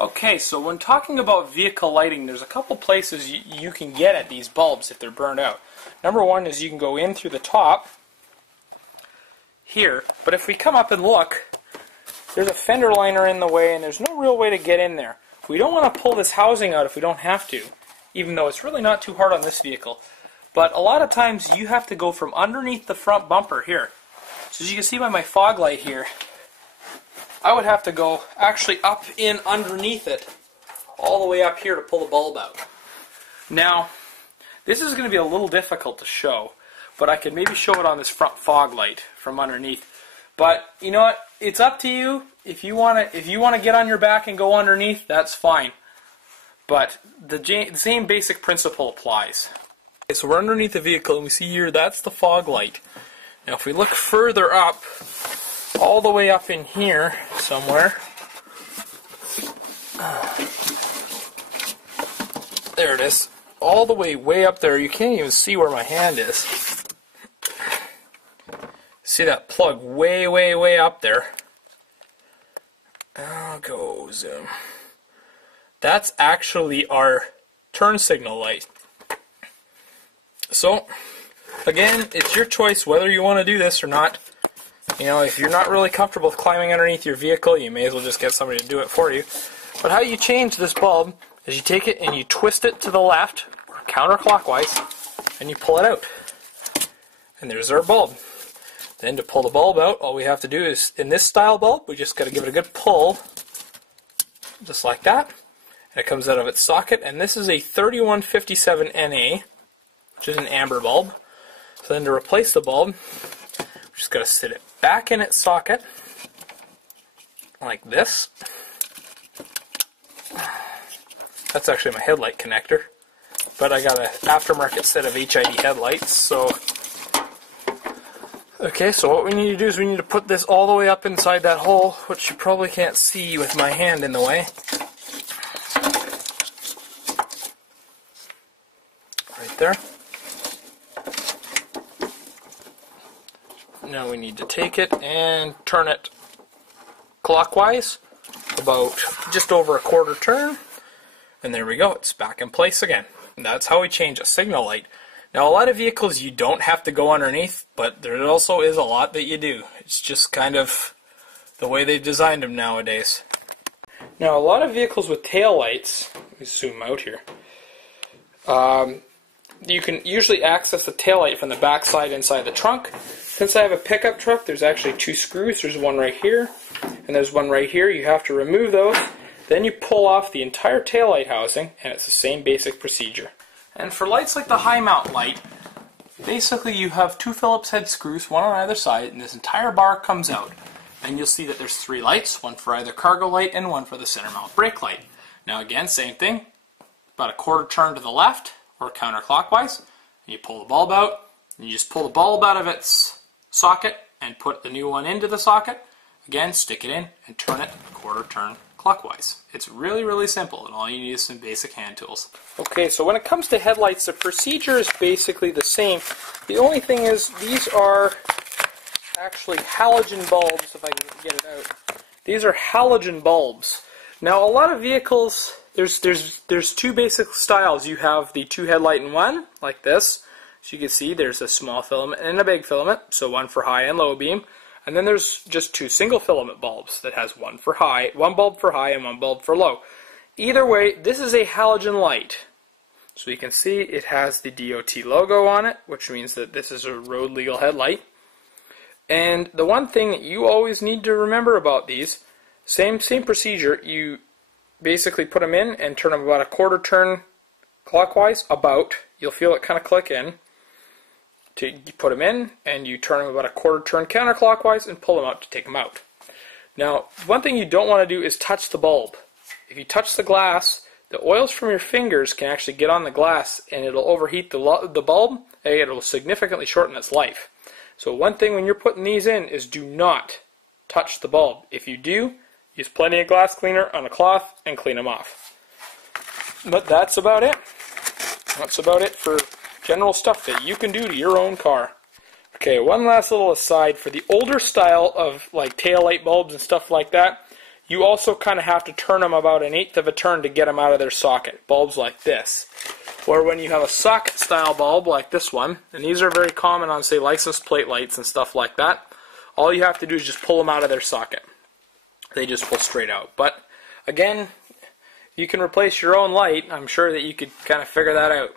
Okay, so when talking about vehicle lighting, there's a couple places you can get at these bulbs if they're burned out. Number one is you can go in through the top here, but if we come up and look, there's a fender liner in the way and there's no real way to get in there. We don't want to pull this housing out if we don't have to, even though it's really not too hard on this vehicle. But a lot of times you have to go from underneath the front bumper here. So as you can see by my fog light here, I would have to go actually up in underneath it, all the way up here to pull the bulb out. Now, this is going to be a little difficult to show, but I can maybe show it on this front fog light from underneath. But you know what? It's up to you. If you want to get on your back and go underneath, that's fine. But the same basic principle applies. Okay, so we're underneath the vehicle, and we see here that's the fog light. Now, if we look further up, all the way up in here somewhere, there it is, all the way up there. You can't even see where my hand is. See that plug way up there? I'll go zoom. That's actually our turn signal light. So, again, it's your choice whether you want to do this or not. You know, if you're not really comfortable with climbing underneath your vehicle, you may as well just get somebody to do it for you. But how you change this bulb is you take it and you twist it to the left, or counterclockwise, and you pull it out. And there's our bulb. Then to pull the bulb out, all we have to do is, in this style bulb, we just got to give it a good pull, just like that. And it comes out of its socket, and this is a 3157 NA, which is an amber bulb. So then to replace the bulb, we just got to sit it back in its socket, like this. That's actually my headlight connector, but I got an aftermarket set of HID headlights, so... Okay, so what we need to do is we need to put this all the way up inside that hole, which you probably can't see with my hand in the way. Right there. Now we need to take it and turn it clockwise, about just over a quarter turn, and there we go, it's back in place again. And that's how we change a signal light. Now, a lot of vehicles you don't have to go underneath, but there also is a lot that you do. It's just kind of the way they've designed them nowadays. Now, a lot of vehicles with tail lights, let me zoom out here, you can usually access the tail light from the back side inside the trunk. Since I have a pickup truck, there's actually two screws. There's one right here, and there's one right here. You have to remove those. Then you pull off the entire taillight housing, and it's the same basic procedure. And for lights like the high mount light, basically you have two Phillips head screws, one on either side, and this entire bar comes out. And you'll see that there's three lights, one for either cargo light and one for the center mount brake light. Now again, same thing, about a quarter turn to the left, or counterclockwise, and you pull the bulb out, and you just pull the bulb out of its socket and put the new one into the socket. Again, stick it in and turn it a quarter turn clockwise. It's really simple, and all you need is some basic hand tools. Okay, so when it comes to headlights, the procedure is basically the same. The only thing is these are actually halogen bulbs, if I can get it out. These are halogen bulbs. Now, a lot of vehicles, there's two basic styles. You have the two headlight in one, like this. As you can see, there's a small filament and a big filament, so one for high and low beam. And then there's just two single filament bulbs that has one bulb for high and one bulb for low. Either way, this is a halogen light. So you can see it has the DOT logo on it, which means that this is a road legal headlight. And the one thing that you always need to remember about these, same procedure, you basically put them in and turn them about a quarter turn clockwise, you'll feel it kind of click in. You put them in and you turn them about a quarter turn counterclockwise and pull them out to take them out. Now, one thing you don't want to do is touch the bulb. If you touch the glass, the oils from your fingers can actually get on the glass and it'll overheat the bulb and it'll significantly shorten its life. So one thing when you're putting these in is do not touch the bulb. If you do, use plenty of glass cleaner on a cloth and clean them off. But that's about it. That's about it for general stuff that you can do to your own car. Okay, one last little aside. For the older style of like tail light bulbs and stuff like that, you also kind of have to turn them about 1/8 of a turn to get them out of their socket. Bulbs like this. Or when you have a socket style bulb like this one, and these are very common on, say, license plate lights and stuff like that, all you have to do is just pull them out of their socket. They just pull straight out. But again, you can replace your own light. I'm sure that you could kind of figure that out.